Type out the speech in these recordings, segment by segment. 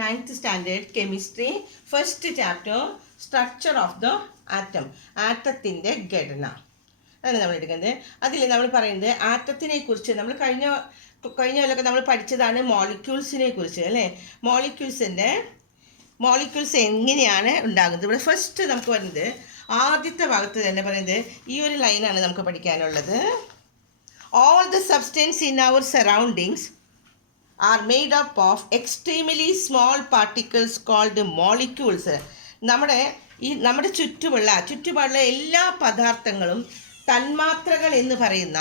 9th standard chemistry first chapter structure of the atom, ആറ്റത്തിൻ്റെ ഘടന അതാണ് നമ്മൾ എടുക്കുന്നത്. അതിൽ നമ്മൾ പറയുന്നത് ആറ്റത്തിനെ കുറിച്ച് നമ്മൾ കഴിഞ്ഞ കൊല്ലമൊക്കെ നമ്മൾ പഠിച്ചതാണ് മോളിക്യൂൾസിനെ കുറിച്ച് അല്ലേ. മോളിക്യൂൾസ് എങ്ങനെയാണ് ഉണ്ടാകുന്നത്. ഇവിടെ ഫസ്റ്റ് നമുക്ക് വരുന്നത് ആദ്യത്തെ ഭാഗത്ത് തന്നെ പറയുന്നത് ഈ ഒരു ലൈനാണ് നമുക്ക് പഠിക്കാനുള്ളത്. All the substance in our surroundings are made up of extremely small particles called molecules. നമ്മുടെ ചുറ്റുപാടുള്ള എല്ലാ പദാർത്ഥങ്ങളും തന്മാത്രകൾ എന്ന് പറയുന്ന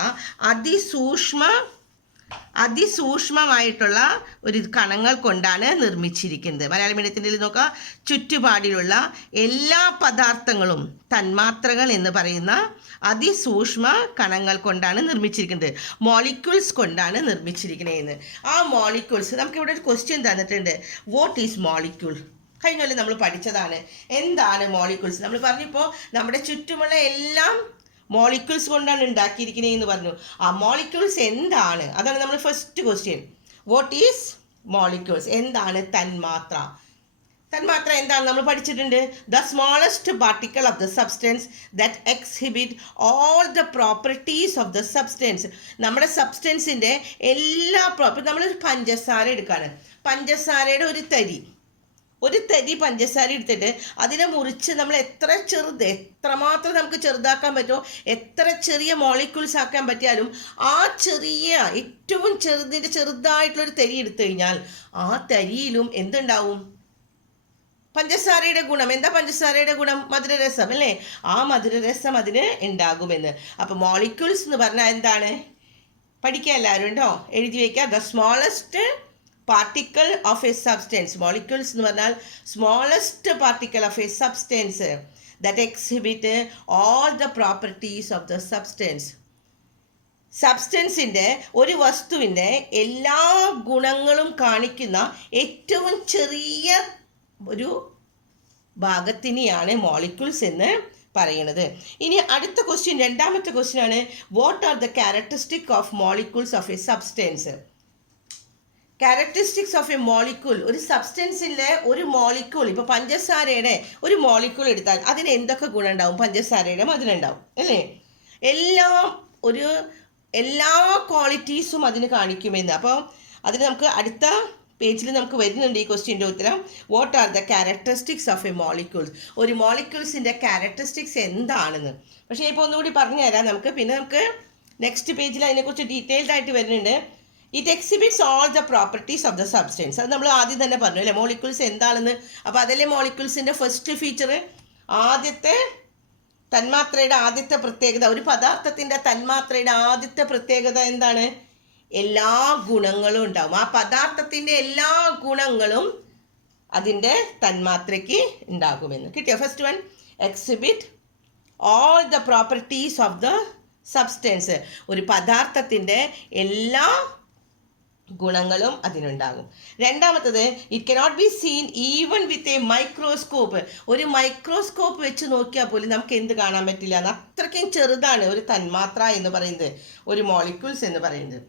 അതിസൂക്ഷ്മമായിട്ടുള്ള ഒരു കണങ്ങൾ കൊണ്ടാണ് നിർമ്മിച്ചിരിക്കുന്നത്. മലയാള മീഡിയത്തിൻ്റെ നോക്കുക, ചുറ്റുപാടിലുള്ള എല്ലാ പദാർത്ഥങ്ങളും തന്മാത്രകൾ എന്ന് പറയുന്ന അതിസൂക്ഷ്മ കണങ്ങൾ കൊണ്ടാണ് നിർമ്മിച്ചിരിക്കുന്നത്, മോളിക്യൂൾസ് കൊണ്ടാണ് നിർമ്മിച്ചിരിക്കുന്നതെന്ന്. ആ മോളിക്യൂൾസ് നമുക്കിവിടെ ഒരു ക്വസ്റ്റ്യൻ തന്നിട്ടുണ്ട്, വാട്ട് ഈസ് മോളിക്യൂൾ? കഴിഞ്ഞ നമ്മൾ പഠിച്ചതാണ് എന്താണ് മോളിക്യൂൾസ്. നമ്മൾ പറഞ്ഞപ്പോൾ നമ്മുടെ ചുറ്റുമുള്ള എല്ലാം മോളിക്യൂൾസ് കൊണ്ടാണ് ഉണ്ടാക്കിയിരിക്കുന്നതെന്ന് പറഞ്ഞു. ആ മോളിക്യൂൾസ് എന്താണ്? അതാണ് നമ്മൾ first question. What is molecules? എന്താണ് തന്മാത്ര? തന്മാത്ര എന്താണ് നമ്മൾ പഠിച്ചിട്ടുണ്ട്. The smallest particle of the substance that exhibit all the properties of the substance. നമ്മുടെ സബ്സ്റ്റൻസിൻ്റെ എല്ലാ നമ്മളൊരു പഞ്ചസാര എടുക്കുകയാണ്. പഞ്ചസാരയുടെ ഒരു തരി പഞ്ചസാര എടുത്തിട്ട് അതിനെ മുറിച്ച് നമ്മൾ എത്രമാത്രം നമുക്ക് ചെറുതാക്കാൻ പറ്റുമോ, എത്ര ചെറിയ മോളിക്യൂൾസ് ആക്കാൻ പറ്റിയാലും ആ ഏറ്റവും ചെറുതായിട്ടുള്ളൊരു തരി എടുത്തു കഴിഞ്ഞാൽ ആ തരിയിലും എന്തുണ്ടാവും? പഞ്ചസാരയുടെ ഗുണം. എന്താ പഞ്ചസാരയുടെ ഗുണം? മധുരരസം അല്ലേ. ആ മധുരരസം അതിന് ഉണ്ടാകുമെന്ന്. അപ്പോൾ മോളിക്യൂൾസ് എന്ന് പറഞ്ഞാൽ എന്താണ്? പഠിക്കുക എല്ലാവരും ഉണ്ടോ? എഴുതി വയ്ക്കുക. The smallest particle of a substance. Molecules എന്ന് പറഞ്ഞാൽ smallest particle of a substance that exhibit all the properties of the substance. സബ്സ്റ്റൻസിൻ്റെ ഒരു വസ്തുവിൻ്റെ എല്ലാ ഗുണങ്ങളും കാണിക്കുന്ന ഏറ്റവും ചെറിയ ഒരു ഭാഗത്തിനെയാണ് മോളിക്യൂൾസ് എന്ന് പറയുന്നത്. ഇനി അടുത്ത ക്വസ്റ്റ്യൻ, രണ്ടാമത്തെ ക്വസ്റ്റ്യൻ ആണ്, what are the characteristic of molecules of a substance? Characteristics of A molecule. ഒരു സബ്സ്റ്റൻസിലെ ഒരു മോളിക്യൂൾ, ഇപ്പോൾ പഞ്ചസാരയുടെ ഒരു മോളിക്യൂൾ എടുത്താൽ അതിന് എന്തൊക്കെ ഗുണം ഉണ്ടാവും? പഞ്ചസാരയുടെ മധുരം ഉണ്ടാവും അല്ലേ. എല്ലാ ക്വാളിറ്റീസും അതിന് കാണിക്കുമെന്ന്. അപ്പോൾ അതിന് നമുക്ക് അടുത്ത പേജിൽ നമുക്ക് വരുന്നുണ്ട് ഈ ക്വസ്റ്റ്യൻ്റെ ഉത്തരം. What are the characteristics of A molecules? ഒരു മോളിക്യൂൾസിൻ്റെ ക്യാരക്ടറിസ്റ്റിക്സ് എന്താണെന്ന്. പക്ഷേ ഇപ്പോൾ ഒന്നുകൂടി പറഞ്ഞു തരാം നമുക്ക്. പിന്നെ നമുക്ക് നെക്സ്റ്റ് പേജിൽ അതിനെക്കുറിച്ച് ഡീറ്റെയിൽഡ് ആയിട്ട് വരുന്നുണ്ട്. It exhibits all the properties of the substance. അത് നമ്മൾ ആദ്യം തന്നെ പറഞ്ഞു അല്ലേ, മോളിക്യൂൾസ് എന്താണെന്ന്. അപ്പോൾ അതല്ലേ മോളിക്യൂൾസിൻ്റെ ഫസ്റ്റ് ഫീച്ചർ. ആദ്യത്തെ തന്മാത്രയുടെ ആദ്യത്തെ പ്രത്യേകത, ഒരു പദാർത്ഥത്തിൻ്റെ തന്മാത്രയുടെ ആദ്യത്തെ പ്രത്യേകത എന്താണ്? എല്ലാ ഗുണങ്ങളും ഉണ്ടാവും. ആ പദാർത്ഥത്തിൻ്റെ എല്ലാ ഗുണങ്ങളും അതിൻ്റെ തന്മാത്രയ്ക്ക് ഉണ്ടാകുമെന്ന്. കിട്ടിയോ? First one, exhibit all the properties of the substance. ഒരു പദാർത്ഥത്തിൻ്റെ എല്ലാ ഗുണങ്ങളും അതിനുണ്ടാകും. രണ്ടാമത്തത്, it cannot be seen even with a microscope. ഒരു മൈക്രോസ്കോപ്പ് വെച്ച് നോക്കിയാൽ പോലും നമുക്ക് എന്ത് കാണാൻ പറ്റില്ല, അത്രയ്ക്കും ചെറുതാണ് ഒരു തന്മാത്ര എന്ന് പറയുന്നത്, ഒരു മോളിക്യൂൾസ് എന്ന് പറയുന്നത്.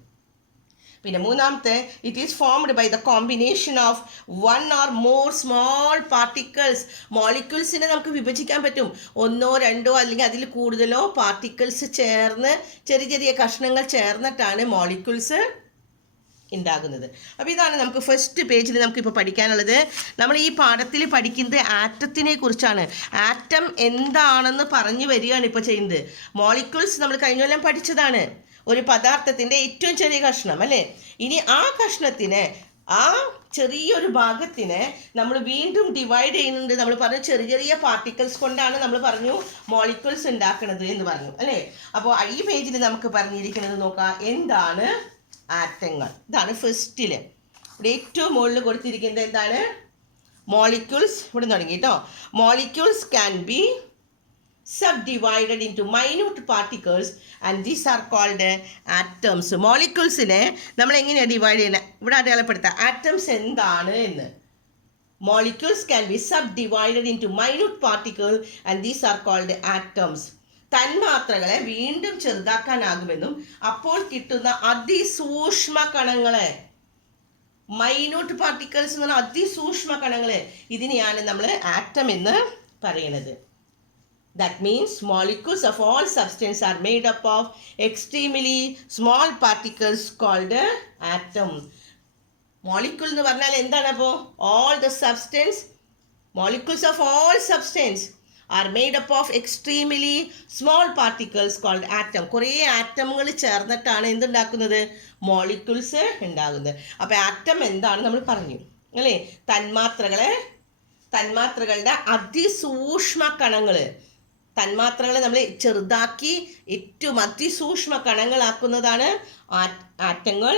പിന്നെ മൂന്നാമത്തെ, it is formed by the combination of one or more small particles. മോളിക്യൂൾസിനെ നമുക്ക് വിഭജിക്കാൻ പറ്റും. ഒന്നോ രണ്ടോ അല്ലെങ്കിൽ അതിൽ കൂടുതലോ പാർട്ടിക്കിൾസ് ചേർന്ന്, ചെറിയ കഷ്ണങ്ങൾ ചേർന്നിട്ടാണ് മോളിക്യൂൾസ് ഉണ്ടാകുന്നത്. അപ്പോൾ ഇതാണ് നമുക്ക് ഫസ്റ്റ് പേജിൽ നമുക്കിപ്പോൾ പഠിക്കാനുള്ളത്. നമ്മൾ ഈ പാഠത്തിൽ പഠിക്കുന്നത് ആറ്റത്തിനെ കുറിച്ചാണ്. ആറ്റം എന്താണെന്ന് പറഞ്ഞു വരികയാണ് ഇപ്പോൾ ചെയ്യുന്നത്. മോളിക്യൂൾസ് നമ്മൾ കഴിഞ്ഞ കൊല്ലം പഠിച്ചതാണ്. ഒരു പദാർത്ഥത്തിൻ്റെ ഏറ്റവും ചെറിയ കഷ്ണം അല്ലേ. ഇനി ആ കഷ്ണത്തിനെ, ആ ചെറിയൊരു ഭാഗത്തിനെ നമ്മൾ വീണ്ടും ഡിവൈഡ് ചെയ്യുന്നുണ്ട്. നമ്മൾ പറഞ്ഞു ചെറിയ പാർട്ടിക്കിൾസ് കൊണ്ടാണ് നമ്മൾ പറഞ്ഞു മോളിക്യൂൾസ് ഉണ്ടാക്കുന്നത് എന്ന് പറഞ്ഞു അല്ലേ. അപ്പോൾ ഈ പേജിൽ നമുക്ക് പറഞ്ഞിരിക്കുന്നത് നോക്കാം, എന്താണ് ആറ്റങ്ങൾ. ഇതാണ് ഫസ്റ്റിൽ ഇവിടെ ഏറ്റവും മുകളിൽ കൊടുത്തിരിക്കുന്നത് എന്താണ്? മോളിക്യൂൾസ്. ഇവിടെ തുടങ്ങി കേട്ടോ. Molecules can be subdivided into minute particles and these are called atoms. മോളിക്യൂൾസിനെ നമ്മൾ എങ്ങനെയാണ് ഡിവൈഡ് ചെയ്യുന്നത്? ഇവിടെ അടയാളപ്പെടുത്താം ആറ്റംസ് എന്താണ് എന്ന്. Molecules can be subdivided into minute particles and these are called atoms. തന്മാത്രകളെ വീണ്ടും ചെറുതാക്കാനാകുമെന്നും അപ്പോൾ കിട്ടുന്ന അതിസൂക്ഷ്മ കണങ്ങളെ മൈന്യൂട്ട് പാർട്ടിക്കിൾസ് എന്ന് പറഞ്ഞാൽ അതിസൂക്ഷ്മ കണങ്ങൾ, ഇതിനെയാണ് നമ്മൾ ആറ്റം എന്ന് പറയുന്നത്. That means molecules of all substance are made up of extremely small particles called atom. Molecule എന്ന് പറഞ്ഞാൽ എന്താണ്? അപ്പോൾ all the substance, molecules of all substance are made up of extremely small particles called atom. കുറേ ആറ്റമുകൾ ചേർന്നിട്ടാണ് എന്തുണ്ടാക്കുന്നത്? Molecules ഉണ്ടാകുന്നത്. അപ്പോൾ atom എന്താണ് നമ്മൾ പറഞ്ഞു അല്ലേ? തന്മാത്രകളുടെ അതിസൂക്ഷ്മ കണങ്ങൾ, തന്മാത്രകളെ നമ്മൾ ചെറുതാക്കി ഏറ്റവും അതിസൂക്ഷ്മ കണങ്ങളാക്കുന്നതാണ് ആറ്റങ്ങൾ.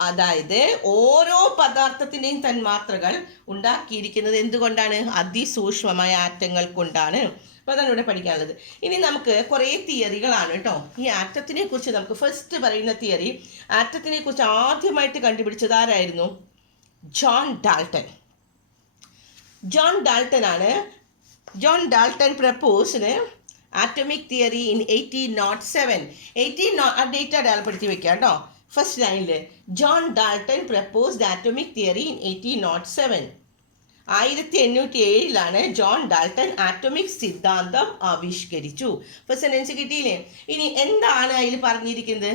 അതായത് ഓരോ പദാർത്ഥത്തിൻ്റെയും തന്മാത്രകൾ ഉണ്ടാക്കിയിരിക്കുന്നത് എന്തുകൊണ്ടാണ്? അതിസൂക്ഷ്മമായ ആറ്റങ്ങൾ കൊണ്ടാണ്. അപ്പോൾ അതാണ് ഇവിടെ പഠിക്കാനുള്ളത്. ഇനി നമുക്ക് കുറേ തിയറികളാണ് കേട്ടോ. ഈ ആറ്റത്തിനെ കുറിച്ച് നമുക്ക് ഫസ്റ്റ് പറയുന്ന തിയറി, ആറ്റത്തിനെ കുറിച്ച് ആദ്യമായിട്ട് കണ്ടുപിടിച്ചത് ആരായിരുന്നു? John Dalton. John Dalton proposed atomic theory in 1807. Date അടയാളപ്പെടുത്തി വെക്കാം കേട്ടോ. ഫസ്റ്റ് ലൈനിൽ John Dalton proposed atomic theory in 1807. 1807 John Dalton atomic സിദ്ധാന്തം ആവിഷ്കരിച്ചു. ഫസ്റ്റ് സെന്റൻസ് കിട്ടിയില്ലേ? ഇനി എന്താണ് അതിൽ പറഞ്ഞിരിക്കുന്നത്?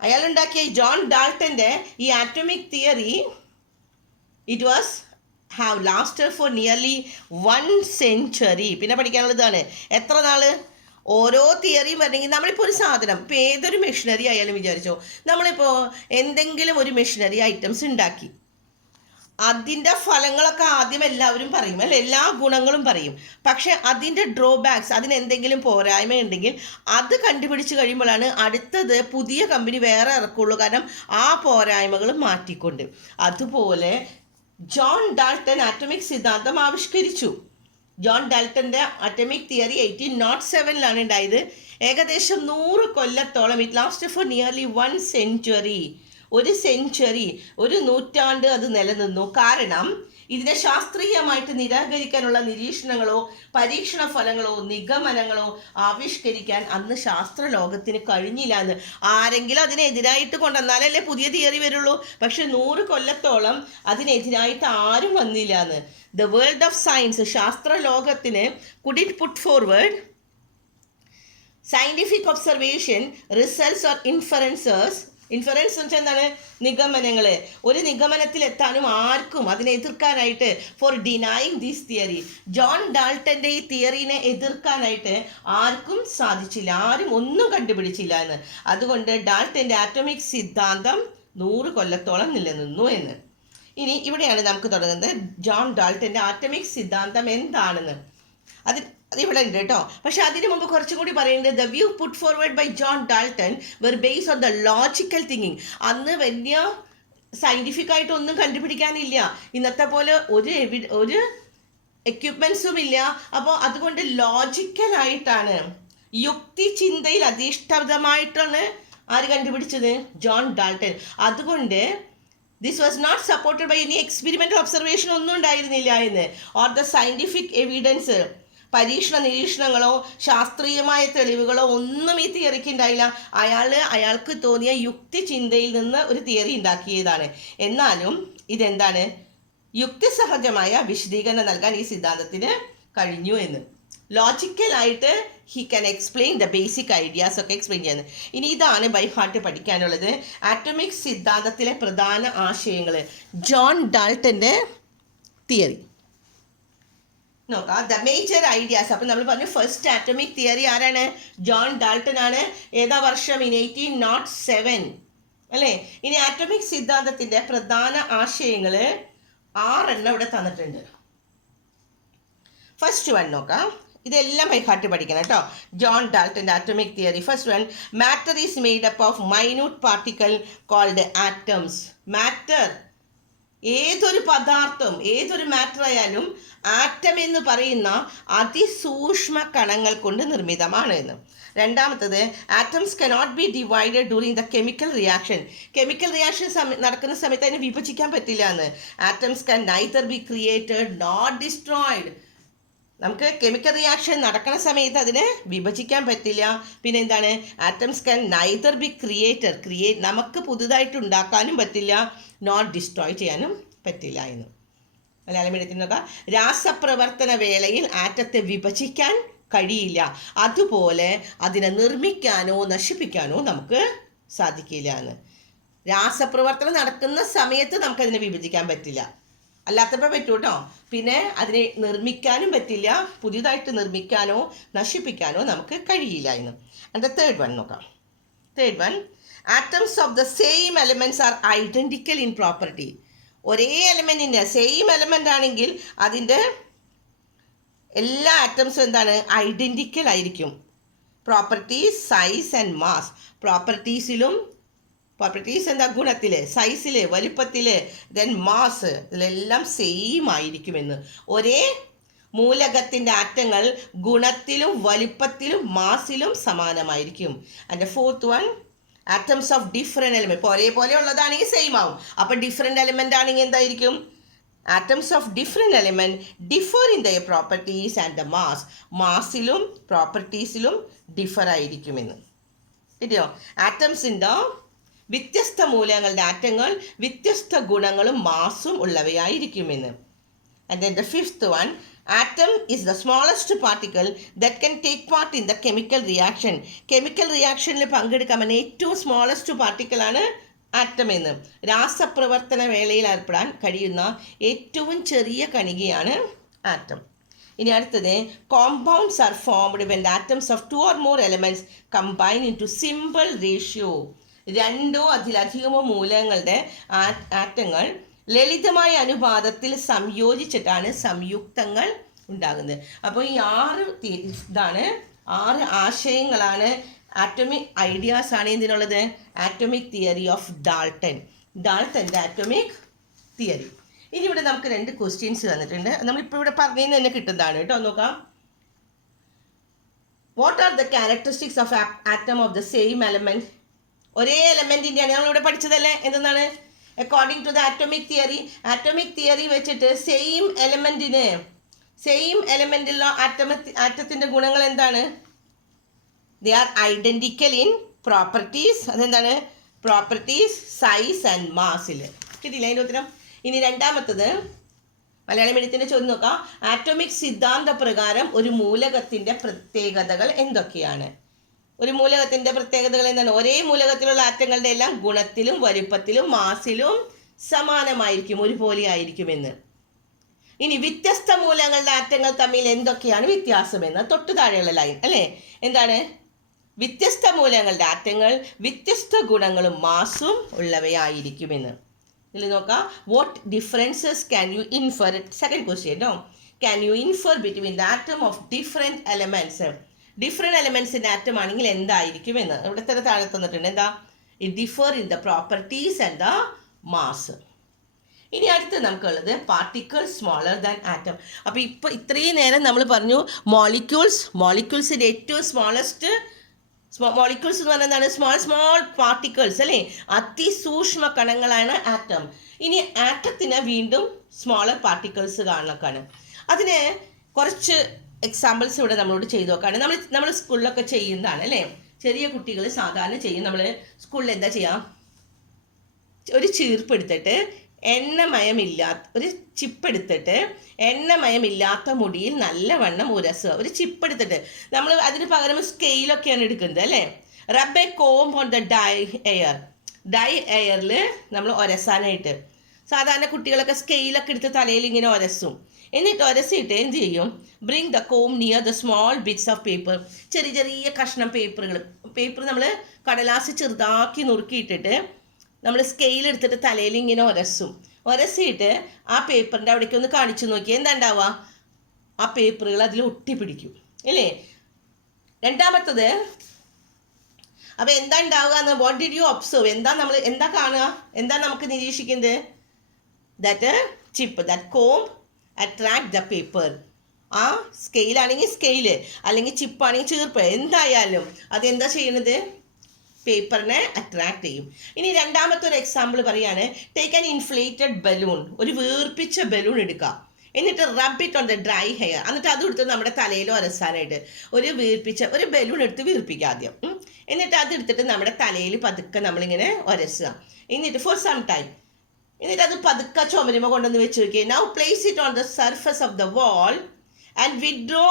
അയാളുണ്ടാക്കിയ ജോൺ ഡാൾട്ടൻ്റെ ഈ atomic theory it was have lasted for nearly 1 century. പിന്നെ പഠിക്കാനുള്ളതാണ് എത്ര നാള്? ഓരോ തിയറിയും വരണമെങ്കിൽ നമ്മളിപ്പോൾ ഒരു സാധനം, ഇപ്പോൾ ഏതൊരു മെഷീനറി ആയാലും വിചാരിച്ചോ, നമ്മളിപ്പോൾ എന്തെങ്കിലും ഒരു മെഷീനറി ഐറ്റംസ് ഉണ്ടാക്കി, അതിൻ്റെ ഫലങ്ങളൊക്കെ ആദ്യം എല്ലാവരും പറയും അല്ലെ, എല്ലാ ഗുണങ്ങളും പറയും. പക്ഷെ അതിൻ്റെ ഡ്രോബാക്സ്, അതിനെന്തെങ്കിലും പോരായ്മ ഉണ്ടെങ്കിൽ അത് കണ്ടുപിടിച്ച് കഴിയുമ്പോഴാണ് അടുത്തത് പുതിയ കമ്പനി വേറെ ഇറക്കുള്ളൂ. കാരണം ആ പോരായ്മകൾ മാറ്റിക്കൊണ്ട്. അതുപോലെ ജോൺ ഡാൾട്ടൺ ആറ്റോമിക് സിദ്ധാന്തം ആവിഷ്കരിച്ചു. ജോൺ ഡാൾട്ടൻ്റെ ആറ്റോമിക് തിയറി 1807 ഉണ്ടായത്. ഏകദേശം 100 കൊല്ലത്തോളം, it last for nearly 1 century. ഒരു നൂറ്റാണ്ട് അത് നിലനിന്നു. കാരണം ഇതിനെ ശാസ്ത്രീയമായിട്ട് നിരാകരിക്കാനുള്ള നിരീക്ഷണങ്ങളോ പരീക്ഷണ ഫലങ്ങളോ നിഗമനങ്ങളോ ആവിഷ്കരിക്കാൻ അന്ന് ശാസ്ത്രലോകത്തിന് കഴിഞ്ഞില്ല എന്ന്. ആരെങ്കിലും അതിനെതിരായിട്ട് കൊണ്ടുവന്നാലല്ലേ പുതിയ തിയറി വരുള്ളൂ. പക്ഷെ 100 കൊല്ലത്തോളം അതിനെതിരായിട്ട് ആരും വന്നില്ല എന്ന്. ദ വേൾഡ് ഓഫ് സയൻസ്, ശാസ്ത്രലോകത്തിന് couldn't put forward scientific observation, results or inferences. Inference എന്ന് വെച്ചാൽ എന്താണ്? നിഗമനങ്ങൾ. ഒരു നിഗമനത്തിൽ എത്താനും ആർക്കും അതിനെ എതിർക്കാനായിട്ട്, for denying this theory, John ഡാൾട്ടൻ്റെ ഈ തിയറിനെ എതിർക്കാനായിട്ട് ആർക്കും സാധിച്ചില്ല, ആരും ഒന്നും കണ്ടുപിടിച്ചില്ല എന്ന്. അതുകൊണ്ട് ഡാൾട്ടൻ്റെ ആറ്റോമിക് സിദ്ധാന്തം 100 കൊല്ലത്തോളം നിലനിന്നു എന്ന്. ഇനി ഇവിടെയാണ് നമുക്ക് തുടങ്ങുന്നത് ജോൺ ഡാൾട്ടൻ്റെ ആറ്റോമിക് സിദ്ധാന്തം എന്താണെന്ന്. അതിവിടെ ഉണ്ട് കേട്ടോ. പക്ഷെ അതിന് മുമ്പ് കുറച്ചും കൂടി പറയുന്നത്, the view put forward by John Dalton were based on the logical thinking. അന്ന് വലിയ സയൻറ്റിഫിക് ആയിട്ടൊന്നും കണ്ടുപിടിക്കാനില്ല, ഇന്നത്തെ പോലെ ഒരു എക്യുപ്മെൻസും ഇല്ല. അപ്പോൾ അതുകൊണ്ട് ലോജിക്കലായിട്ടാണ്, യുക്തി ചിന്തയിൽ അധിഷ്ഠിതമായിട്ടാണ് ആര് കണ്ടുപിടിച്ചത്? John Dalton. അതുകൊണ്ട് this was not supported by any experimental observation ഒന്നും ഉണ്ടായിരുന്നില്ല എന്ന്, ഓർ ദ സയൻറ്റിഫിക് എവിഡൻസ്, പരീക്ഷണ നിരീക്ഷണങ്ങളോ ശാസ്ത്രീയമായ തെളിവുകളോ ഒന്നും ഈ തിയറിക്ക് ഉണ്ടായില്ല. അയാൾക്ക് തോന്നിയ യുക്തി ചിന്തയിൽ നിന്ന് ഒരു തിയറി ഉണ്ടാക്കിയതാണ്. എന്നാലും ഇതെന്താണ്? യുക്തിസഹജമായ വിശദീകരണം നൽകാൻ ഈ സിദ്ധാന്തത്തിന് കഴിഞ്ഞു എന്ന്. ലോജിക്കലായിട്ട് he can explain the basic ideas ഒക്കെ എക്സ്പ്ലെയിൻ ചെയ്യുന്നത്. ഇനി ഇതാണ് ബൈ ഹാർട്ട് പഠിക്കാനുള്ളത്. ആറ്റോമിക് സിദ്ധാന്തത്തിലെ പ്രധാന ആശയങ്ങൾ, ജോൺ ഡാൾട്ടൻ്റെ തിയറി നോക്കാം. The major ideas. അപ്പം നമ്മൾ പറഞ്ഞു ഫസ്റ്റ് ആറ്റോമിക് തിയറി ആരാണ്? ജോൺ ഡാൾട്ടൺ ആണ്. ഏതാ വർഷം? ഇൻ 1807 അല്ലേ. ഇനി ആറ്റോമിക് സിദ്ധാന്തത്തിൻ്റെ പ്രധാന ആശയങ്ങൾ 6 ഇവിടെ തന്നിട്ടുണ്ട്. ഫസ്റ്റ് വൺ നോക്കാം. ഇതെല്ലാം ബൈ ഹാർട്ട് പഠിക്കണം കേട്ടോ. ജോൺ ഡാൾട്ടൻ്റെ atomic theory. First one, matter is made up of minute particle called atoms. Matter, ഏതൊരു പദാർത്ഥം, ഏതൊരു മാറ്റർ ആയാലും ആറ്റം എന്ന് പറയുന്ന അതിസൂക്ഷ്മ കണങ്ങൾ കൊണ്ട് നിർമ്മിതമാണ് എന്ന്. രണ്ടാമത്തത്, atoms cannot be divided during the chemical reaction. Chemical reaction നടക്കുന്ന സമയത്ത് അതിനെ വിഭജിക്കാൻ പറ്റില്ല എന്ന്. Atoms can neither be created not destroyed. നമുക്ക് കെമിക്കൽ റിയാക്ഷൻ നടക്കുന്ന സമയത്ത് അതിനെ വിഭജിക്കാൻ പറ്റില്ല. പിന്നെ എന്താണ്, atoms can neither be create നമുക്ക് പുതുതായിട്ട് ഉണ്ടാക്കാനും പറ്റില്ല, നോട്ട് ഡിസ്ട്രോയ് ചെയ്യാനും പറ്റില്ല എന്ന്. മലയാളം മീഡിയത്തിൽ നോക്കാം. രാസപ്രവർത്തന വേളയിൽ ആറ്റത്തെ വിഭജിക്കാൻ കഴിയില്ല, അതുപോലെ അതിനെ നിർമ്മിക്കാനോ നശിപ്പിക്കാനോ നമുക്ക് സാധിക്കില്ല എന്ന്. രാസപ്രവർത്തനം നടക്കുന്ന സമയത്ത് നമുക്കതിനെ വിഭജിക്കാൻ പറ്റില്ല, അല്ലാത്തപ്പോൾ പറ്റൂ കേട്ടോ. പിന്നെ അതിനെ നിർമ്മിക്കാനും പറ്റില്ല, പുതിയതായിട്ട് നിർമ്മിക്കാനോ നശിപ്പിക്കാനോ നമുക്ക് കഴിയില്ല എന്ന്. ആൻഡ് തേർഡ് വൺ നോക്കാം. Third one, atoms of the same elements are identical in property. ഒരേ എലമെൻറ്റിൻ്റെ സെയിം എലമെൻ്റ് ആണെങ്കിൽ അതിൻ്റെ എല്ലാ ആറ്റംസും എന്താണ്, ഐഡൻറ്റിക്കൽ ആയിരിക്കും. Properties, size and mass. Properties എന്താ, ഗുണത്തിൽ, സൈസിൽ, വലിപ്പത്തിൽ, ദെൻ മാസ്, ഇതിലെല്ലാം സെയിം ആയിരിക്കുമെന്ന്. ഒരേ മൂലകത്തിൻ്റെ ആറ്റങ്ങൾ ഗുണത്തിലും വലിപ്പത്തിലും മാസിലും സമാനമായിരിക്കും. And fourth one, atoms of different element. ഇപ്പോൾ ഒരേപോലെ ഉള്ളതാണെങ്കിൽ സെയിം ആവും. അപ്പോൾ ഡിഫറെൻറ്റ് എലിമെൻ്റ് ആണെങ്കിൽ എന്തായിരിക്കും, atoms of different element differ in their properties and the mass. മാസിലും പ്രോപ്പർട്ടീസിലും ഡിഫർ ആയിരിക്കുമെന്ന്. കിട്ടിയോ? ആറ്റംസിൻ്റെ വ്യത്യസ്ത മൂലകങ്ങളുടെ ആറ്റങ്ങൾ വ്യത്യസ്ത ഗുണങ്ങളും മാസും ഉള്ളവയായിരിക്കുമെന്ന്. And then the fifth one, atom is the smallest particle that can take part in the chemical reaction. Chemical റിയാക്ഷനിൽ പങ്കെടുക്കാൻ പറ്റുന്ന ഏറ്റവും സ്മോളസ്റ്റ് പാർട്ടിക്കിളാണ് ആറ്റം എന്ന്. രാസപ്രവർത്തന വേളയിൽ ഏർപ്പെടാൻ കഴിയുന്ന ഏറ്റവും ചെറിയ കണികയാണ് ആറ്റം. ഇനി അടുത്തത്, compounds are formed when atoms of 2 or more elements combine into simple ratio. രണ്ടോ അതിലധികമോ മൂലകങ്ങളുടെ ആറ്റങ്ങൾ ലളിതമായ അനുപാതത്തിൽ സംയോജിച്ചിട്ടാണ് സംയുക്തങ്ങൾ ഉണ്ടാകുന്നത്. അപ്പോൾ ഈ 6 ആശയങ്ങളാണ്, ആറ്റോമിക് ഐഡിയാസ് ആണ് എന്തിനുള്ളത്, ആറ്റോമിക് തിയറി ഓഫ് ഡാൾട്ടൻ്റെ ആറ്റോമിക് തിയറി. ഇനി ഇവിടെ നമുക്ക് 2 ക്വസ്റ്റ്യൻസ് തന്നിട്ടുണ്ട്. നമ്മളിപ്പോൾ ഇവിടെ പറഞ്ഞതിന് തന്നെ കിട്ടുന്നതാണ് കേട്ടോ. നോക്കാം. What are the characteristics of atom of the same element. ഒരേ എലമെൻറ്റിൻ്റെയാണ് നമ്മളിവിടെ പഠിച്ചതല്ലേ. എന്തെന്നാണ്, according to the atomic theory വെച്ചിട്ട് സെയിം എലമെൻറ്റിലുള്ള ആറ്റത്തിൻ്റെ ഗുണങ്ങൾ എന്താണ്, they are identical in properties. അതെന്താണ്, പ്രോപ്പർട്ടീസ്, സൈസ് ആൻഡ് മാസിൽ. കിട്ടിയില്ല അതിൻ്റെ ഉത്തരം. ഇനി രണ്ടാമത്തത്, മലയാളം മീഡിയത്തിൻ്റെ ചോദ്യം നോക്കാം. ആറ്റോമിക് സിദ്ധാന്ത പ്രകാരം ഒരു മൂലകത്തിൻ്റെ പ്രത്യേകതകൾ എന്തൊക്കെയാണ്. ഒരു മൂലകത്തിൻ്റെ പ്രത്യേകതകൾ എന്താണ്, ഒരേ മൂലകത്തിലുള്ള ആറ്റങ്ങളുടെ എല്ലാം ഗുണത്തിലും വലുപ്പത്തിലും മാസിലും സമാനമായിരിക്കും, ഒരുപോലെ ആയിരിക്കുമെന്ന്. ഇനി വ്യത്യസ്ത മൂലകങ്ങളുടെ ആറ്റങ്ങൾ തമ്മിൽ എന്തൊക്കെയാണ് വ്യത്യാസമെന്ന് തൊട്ടു താഴെയുള്ള ലൈൻ അല്ലേ. എന്താണ്, വ്യത്യസ്ത മൂലകങ്ങളുടെ ആറ്റങ്ങൾ വ്യത്യസ്ത ഗുണങ്ങളും മാസും ഉള്ളവയായിരിക്കുമെന്ന്. ഇതിൽ നോക്കാം. What differences can you infer. Second question കേട്ടോ. Can you infer between the atom of different elements. Different എലമെൻറ്റ്സിൻ്റെ ആറ്റം ആണെങ്കിൽ എന്തായിരിക്കും എന്ന് ഇവിടെ തന്നെ താഴെ തന്നിട്ടുണ്ട്. എന്താ, it differ in the properties and the mass. ഇനി അടുത്ത് നമുക്കുള്ളത് പാർട്ടിക്കിൾസ് സ്മോളർ ദാൻ ആറ്റം. അപ്പോൾ ഇപ്പോൾ ഇത്രയും നേരം നമ്മൾ പറഞ്ഞു മോളിക്യൂൾസിൻ്റെ ഏറ്റവും സ്മോളസ്റ്റ് മോളിക്യൂൾസ് എന്ന് പറഞ്ഞാൽ എന്താണ്, സ്മോൾ പാർട്ടിക്കിൾസ് അല്ലേ, അതിസൂക്ഷ്മ കണങ്ങളാണ് ആറ്റം. ഇനി ആറ്റത്തിന് വീണ്ടും സ്മോളർ പാർട്ടിക്കിൾസ് കാണാൻ. അതിന് കുറച്ച് എക്സാമ്പിൾസ് ഇവിടെ നമ്മളോട് ചെയ്തു നോക്കാണ്. നമ്മൾ സ്കൂളിലൊക്കെ ചെയ്യുന്നതാണ് അല്ലേ. ചെറിയ കുട്ടികൾ സാധാരണ ചെയ്യും. നമ്മൾ സ്കൂളിൽ എന്താ ചെയ്യാം, ഒരു ചീർപ്പ് എടുത്തിട്ട് ഒരു ചിപ്പ് എടുത്തിട്ട് എണ്ണമയമില്ലാത്ത മുടിയിൽ നല്ലവണ്ണം ഉരസുക. ഒരു ചിപ്പ് എടുത്തിട്ട് നമ്മൾ അതിന് പകരം സ്കെയിലൊക്കെയാണ് എടുക്കുന്നത് അല്ലേ. Rub a comb on the dry എയറിൽ നമ്മൾ ഉരസാനായിട്ട് സാധാരണ കുട്ടികളൊക്കെ സ്കെയിലൊക്കെ എടുത്ത് തലയിൽ ഇങ്ങനെ ഉരസും. എന്നിട്ട് ഉരസിയിട്ട് എന്ത് ചെയ്യും, bring the com near the small bits of paper. ചെറിയ കഷ്ണം പേപ്പർ നമ്മൾ കടലാസ് ചെറുതാക്കി നുറുക്കിയിട്ടിട്ട് നമ്മൾ സ്കെയിലെടുത്തിട്ട് തലയിൽ ഇങ്ങനെ ഉരസിയിട്ട് ആ പേപ്പറിൻ്റെ അവിടേക്ക് ഒന്ന് കാണിച്ചു നോക്കി. എന്താ ഉണ്ടാവുക, ആ പേപ്പറുകൾ അതിൽ ഒട്ടിപ്പിടിക്കും അല്ലേ. രണ്ടാമത്തത്, അപ്പോൾ എന്താ ഉണ്ടാവുക എന്ന്, വാട്ട് ഡിഡ് യു ഒബ്സർവ്. എന്താ കാണുക, എന്താ നമുക്ക് നിരീക്ഷിക്കുന്നത്, that chip, that comb attract the paper. ആ സ്കെയിലാണെങ്കിൽ സ്കെയില്, അല്ലെങ്കിൽ ചിപ്പാണെങ്കിൽ ചീർപ്പ്, എന്തായാലും അതെന്താ ചെയ്യണത്, പേപ്പറിനെ അട്രാക്ട് ചെയ്യും. ഇനി രണ്ടാമത്തെ ഒരു എക്സാമ്പിൾ പറയാണ്. Take an inflated balloon. ഒരു വീർപ്പിച്ച ബലൂൺ എടുക്കുക. എന്നിട്ട് rub it on the dry hair. എന്നിട്ട് അത് എടുത്ത് നമ്മുടെ തലയിൽ ഉരസാനായിട്ട് ഒരു വീർപ്പിച്ച ഒരു ബലൂൺ എടുത്ത് വീർപ്പിക്കുക ആദ്യം. എന്നിട്ട് അത് എടുത്തിട്ട് നമ്മുടെ തലയിൽ പതുക്കെ നമ്മളിങ്ങനെ ഉരസുക. എന്നിട്ട് ഫോർ സം ടൈം എന്നിട്ട് അത് പതുക്കെ ചുമരുമ കൊണ്ടുവന്ന് വെച്ച് നോക്കിയേ. Now place it on the surface of the wall and withdraw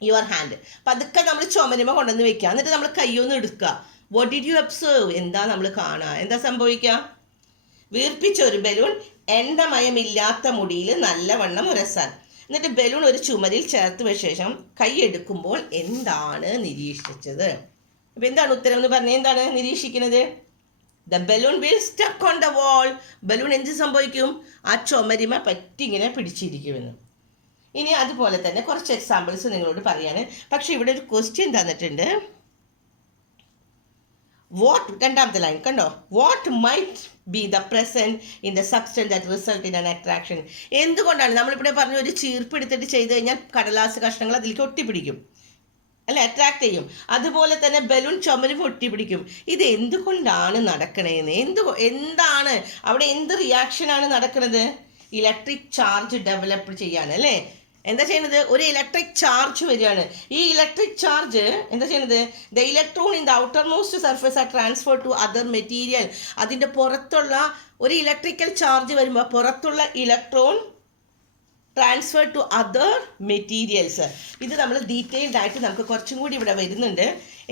your hand. പതുക്കെ നമ്മൾ ചുമരുമ കൊണ്ടുവന്ന് വെക്കുക. എന്നിട്ട് നമ്മൾ കൈയൊന്ന് എടുക്കുക. What did you observe? എന്താ നമ്മൾ കാണുക? എന്താ സംഭവിക്കുക? വീർപ്പിച്ച ഒരു ബലൂൺ എണ്ണമയമില്ലാത്ത മുടിയിൽ നല്ലവണ്ണം ഉരസാൻ. എന്നിട്ട് ബലൂൺ ഒരു ചുമരിൽ ചേർത്ത് വെച്ച ശേഷം കൈ എടുക്കുമ്പോൾ എന്താണ് നിരീക്ഷിച്ചത്? അപ്പം എന്താണ് ഉത്തരം എന്ന് പറഞ്ഞാൽ എന്താണ് നിരീക്ഷിക്കുന്നത്? The balloon will stuck on the wall. Balloon എന്ത് സംഭവിക്കും? ആ ചുമരിമ പറ്റിങ്ങനെ പിടിച്ചിരിക്കുമെന്ന്. ഇനി അതുപോലെ തന്നെ കുറച്ച് എക്സാമ്പിൾസ് നിങ്ങളോട് പറയാണ്. പക്ഷെ ഇവിടെ ഒരു ക്വസ്റ്റ്യൻ തന്നിട്ടുണ്ട്. രണ്ടാമത്തെ ലൈൻ കണ്ടോ? What might be the present in the substance that result in an attraction. എന്തുകൊണ്ടാണ് നമ്മളിവിടെ പറഞ്ഞ ഒരു ചീർപ്പ് എടുത്തിട്ട് ചെയ്ത് കഴിഞ്ഞാൽ കടലാസ് കഷ്ണങ്ങൾ അതിലേക്ക് ഒട്ടിപ്പിടിക്കും അല്ലെ, അട്രാക്ട് ചെയ്യും. അതുപോലെ തന്നെ ബലൂൺ ചുമരും ഒട്ടിപ്പിടിക്കും. ഇത് എന്തുകൊണ്ടാണ് നടക്കണേന്ന്? എന്താണ് അവിടെ എന്ത് റിയാക്ഷനാണ് നടക്കുന്നത്? ഇലക്ട്രിക് ചാർജ് ഡെവലപ്പ് ചെയ്യാണ് അല്ലേ. എന്താ ചെയ്യുന്നത്? ഒരു ഇലക്ട്രിക് ചാർജ് വരികയാണ്. ഈ ഇലക്ട്രിക് ചാർജ് എന്താ ചെയ്യുന്നത്? The electron in the outermost surface are transfer to other material. അതിൻ്റെ പുറത്തുള്ള ഒരു ഇലക്ട്രിക്കൽ ചാർജ് വരുമ്പോൾ പുറത്തുള്ള electron transfer to other materials. ഇത് നമ്മൾ ഡീറ്റെയിൽഡ് ആയിട്ട് നമുക്ക് കുറച്ചും കൂടി ഇവിടെ വരുന്നുണ്ട്.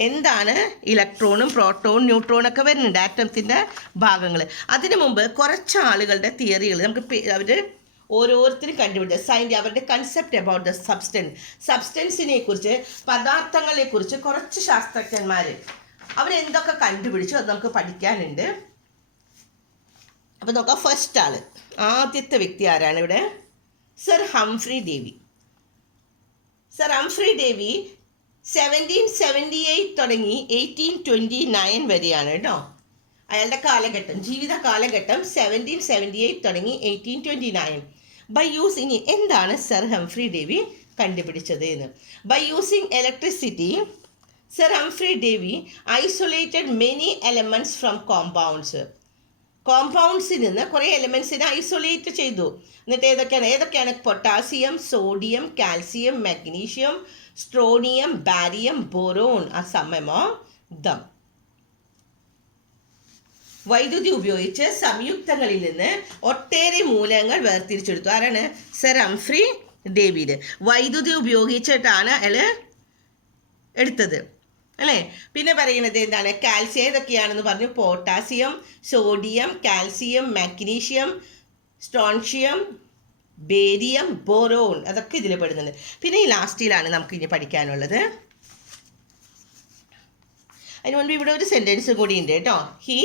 എന്താണ് ഇലക്ട്രോണും പ്രോട്ടോൺ ന്യൂട്രോണൊക്കെ വരുന്നുണ്ട് ആറ്റത്തിൻ്റെ ഭാഗങ്ങൾ. അതിനു മുമ്പ് കുറച്ച് ആളുകളുടെ തിയറികൾ നമുക്ക് അവർ ഓരോരുത്തരും കണ്ടുപിടിച്ച അവരുടെ കൺസെപ്റ്റ് അബൌട്ട് ദ സബ്സ്റ്റൻസിനെ കുറിച്ച്, പദാർത്ഥങ്ങളെ കുറിച്ച് കുറച്ച് ശാസ്ത്രജ്ഞന്മാർ അവരെന്തൊക്കെ കണ്ടുപിടിച്ചു അത് നമുക്ക് പഠിക്കാനുണ്ട്. അപ്പോൾ നോക്കാം. ഫസ്റ്റ് ആള്, ആദ്യത്തെ വ്യക്തി ആരാണ് ഇവിടെ? Sir Humphry Davy. Sir Humphry Davy 1778 തുടങ്ങി 1829 വരെയാണ് കേട്ടോ അയാളുടെ കാലഘട്ടം. ജീവിത കാലഘട്ടം 1778 തുടങ്ങി 1829. ബൈ യൂസിങ് എന്താണ് സർ ഹംഫ്രി ഡേവി കണ്ടുപിടിച്ചത് എന്ന്? By using electricity sir Humphry Davy isolated many elements from കോമ്പൗണ്ട്സിൽ നിന്ന് കുറേ എലമെൻസിനെ ഐസൊലേറ്റ് ചെയ്തു. എന്നിട്ട് ഏതൊക്കെയാണ്? Potassium, sodium, calcium, magnesium, strontium, barium, boron are some among them. വൈദ്യുതി ഉപയോഗിച്ച് സംയുക്തങ്ങളിൽ നിന്ന് ഒട്ടേറെ മൂലകങ്ങൾ വേർതിരിച്ചെടുത്തു. ആരാണ്? Sir Humphry David. വൈദ്യുതി ഉപയോഗിച്ചിട്ടാണ് അയാൾ എടുത്തത് അല്ലേ. പിന്നെ പറയുന്നത് എന്താണ്? കാൽസ്യം ഏതൊക്കെയാണെന്ന് പറഞ്ഞു. Potassium, sodium, calcium, magnesium, strontium, barium, boron, അതൊക്കെ ഇതിൽ പെടുന്നുണ്ട്. പിന്നെ ഈ ലാസ്റ്റിലാണ് നമുക്ക് ഇനി പഠിക്കാനുള്ളത്. അതിന് മുൻപ് ഇവിടെ ഒരു സെൻറ്റൻസ് കൂടി ഉണ്ട് കേട്ടോ. He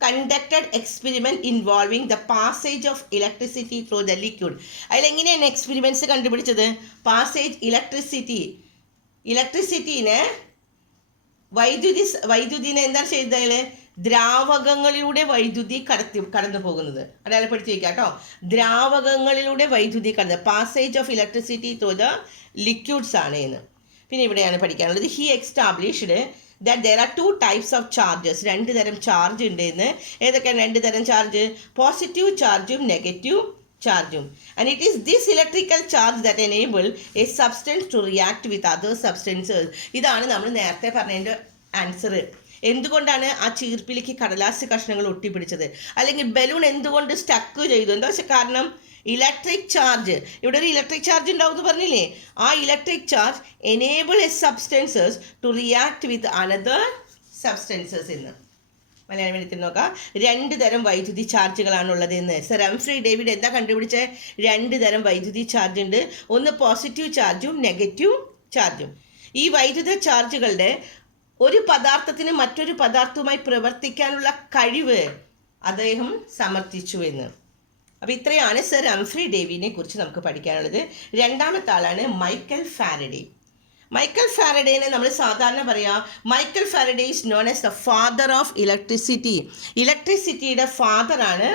conducted experiment involving the passage of electricity through the liquid. അതിലെങ്ങനെയാണ് എക്സ്പെരിമെൻറ്റ്സ് കണ്ടുപിടിച്ചത്? പാസേജ് ഇലക്ട്രിസിറ്റീനെ വൈദ്യുതിനെ എന്താണ് ചെയ്തത്? ദ്രാവകങ്ങളിലൂടെ വൈദ്യുതി കടന്നു പോകുന്നത് അടയാളപ്പെടുത്തി വയ്ക്കുക കേട്ടോ. ദ്രാവകങ്ങളിലൂടെ വൈദ്യുതി കടന്നത് passage of electricity through the liquids ആണ് എന്ന്. പിന്നെ ഇവിടെയാണ് പഠിക്കാനുള്ളത്. He established that there are two types of charges. രണ്ട് തരം ചാർജ് ഉണ്ട് എന്ന്. ഏതൊക്കെയാണ് രണ്ട് തരം ചാർജ്? പോസിറ്റീവ് ചാർജും നെഗറ്റീവ് ചാർജും. And it is this electrical charge that enable a substance to react with other substances. ഇതാണ് നമ്മൾ നേരത്തെ പറഞ്ഞതിൻ്റെ ആൻസർ. എന്തുകൊണ്ടാണ് ആ ചീർപ്പിലേക്ക് കടലാസ് കഷ്ണങ്ങൾ ഒട്ടിപ്പിടിച്ചത്? അല്ലെങ്കിൽ ബലൂൺ എന്തുകൊണ്ട് സ്റ്റക്ക് ചെയ്തു? എന്താ വെച്ചാൽ കാരണം ഇലക്ട്രിക് ചാർജ്. ഇവിടെ ഒരു ഇലക്ട്രിക് ചാർജ് ഉണ്ടാവും എന്ന് പറഞ്ഞില്ലേ? ആ electric charge enable a substances to react with another substances എന്ന്. മലയാളം എഴുത്തിൽ നോക്കാം. രണ്ട് തരം വൈദ്യുതി ചാർജുകളാണുള്ളത് എന്ന്. സർ ഹംഫ്രി ഡേവിഡ് എന്താ കണ്ടുപിടിച്ചത്? രണ്ട് തരം വൈദ്യുതി ചാർജ് ഉണ്ട്. ഒന്ന് പോസിറ്റീവ് ചാർജും നെഗറ്റീവ് ചാർജും. ഈ വൈദ്യുത ചാർജുകളുടെ ഒരു പദാർത്ഥത്തിന് മറ്റൊരു പദാർത്ഥവുമായി പ്രവർത്തിക്കാനുള്ള കഴിവ് അദ്ദേഹം സമർത്ഥിച്ചു എന്ന്. അപ്പോൾ ഇത്രയാണ് സർ ഹംഫ്രി ഡേവിനെ കുറിച്ച് നമുക്ക് പഠിക്കാനുള്ളത്. രണ്ടാമത്തെ ആളാണ് മൈക്കൽ ഫാരഡേ. മൈക്കൽ ഫാരഡേനെ നമ്മൾ സാധാരണ പറയാം, Michael Faraday is known as the father of electricity. ഇലക്ട്രിസിറ്റിയുടെ ഫാദറാണ്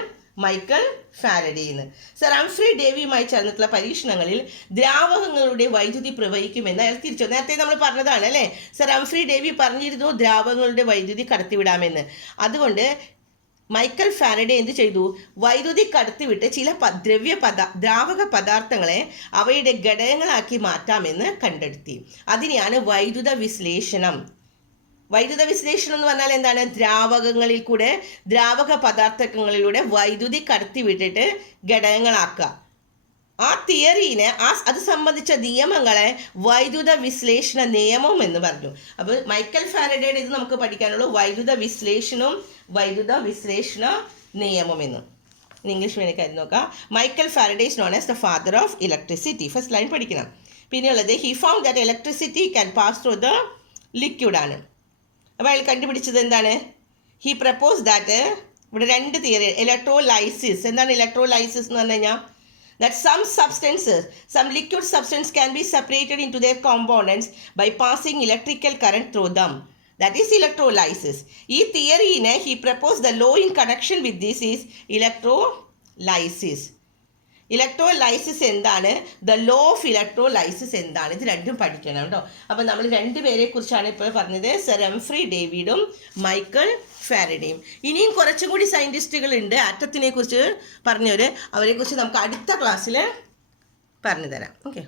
മൈക്കൽ ഫാരഡേ എന്ന്. സർ ഹംഫ്രി ഡേവിയുമായി ചേർന്നിട്ടുള്ള പരീക്ഷണങ്ങളിൽ ദ്രാവകങ്ങളുടെ വൈദ്യുതി പ്രവഹിക്കുമെന്ന് അയാൾ തിരിച്ചു. നേരത്തെ നമ്മൾ പറഞ്ഞതാണ് അല്ലേ? സർ ഹംഫ്രി ഡേവി പറഞ്ഞിരുന്നു ദ്രാവകങ്ങളുടെ വൈദ്യുതി കടത്തിവിടാമെന്ന്. അതുകൊണ്ട് മൈക്കൽ ഫാരഡെ എന്ത് ചെയ്തു? വൈദ്യുതി കടത്തിവിട്ട് ചില ദ്രാവക പദാർത്ഥങ്ങളെ അവയുടെ ഘടകങ്ങളാക്കി മാറ്റാമെന്ന് കണ്ടെത്തി. അതിനെയാണ് വൈദ്യുത വിശ്ലേഷണം. വൈദ്യുത വിശ്ലേഷണം എന്ന് പറഞ്ഞാൽ എന്താണ്? ദ്രാവകങ്ങളിൽ കൂടെ, ദ്രാവക പദാർത്ഥങ്ങളിലൂടെ വൈദ്യുതി കടത്തിവിട്ടിട്ട് ഘടകങ്ങളാക്കുക. ആ തിയറീനെ, അത് സംബന്ധിച്ച നിയമങ്ങളെ വൈദ്യുത വിശ്ലേഷണ നിയമം എന്ന് പറഞ്ഞു. അപ്പോൾ മൈക്കൽ ഫാരഡേയുടെ ഇത് നമുക്ക് പഠിക്കാനുള്ളൂ, വൈദ്യുത വിശ്ലേഷണവും വൈദ്യുത വിശ്ലേഷണ നിയമം എന്ന്. ഇംഗ്ലീഷ് വേണിക്കാര്യം നോക്കാം. Michael Faraday is known as the father of electricity. First line പഠിക്കണം. പിന്നെയുള്ളത് he found that electricity can pass through the liquid ആണ്. അപ്പോൾ അയാൾ കണ്ടുപിടിച്ചത് എന്താണ്? ഹി പ്രപ്പോസ് ദാറ്റ്, ഇവിടെ രണ്ട് തിയറി, ഇലക്ട്രോലൈസിസ്. എന്താണ് ഇലക്ട്രോലൈസിസ് എന്ന് പറഞ്ഞു കഴിഞ്ഞാൽ? That some liquid substance can be separated into their components by passing electrical current through them. That is electrolysis. ഈ തിയറിനെ he proposed the law in connection with this is electrolysis. Electrolysis എന്താണ്? The law of electrolysis എന്താണ്? ഇത് രണ്ടും പഠിക്കണം കേട്ടോ. അപ്പം നമ്മൾ രണ്ടുപേരെ കുറിച്ചാണ് ഇപ്പോൾ പറഞ്ഞത്, സർ ഹംഫ്രി ഡേവിഡും മൈക്കൽ ഫാരഡേയും. ഇനിയും കുറച്ചും കൂടി സയൻറ്റിസ്റ്റുകൾ ഉണ്ട് ആറ്റത്തിനെ കുറിച്ച് പറഞ്ഞവർ. അവരെക്കുറിച്ച് നമുക്ക് അടുത്ത ക്ലാസ്സിൽ പറഞ്ഞു തരാം. ഓക്കെ.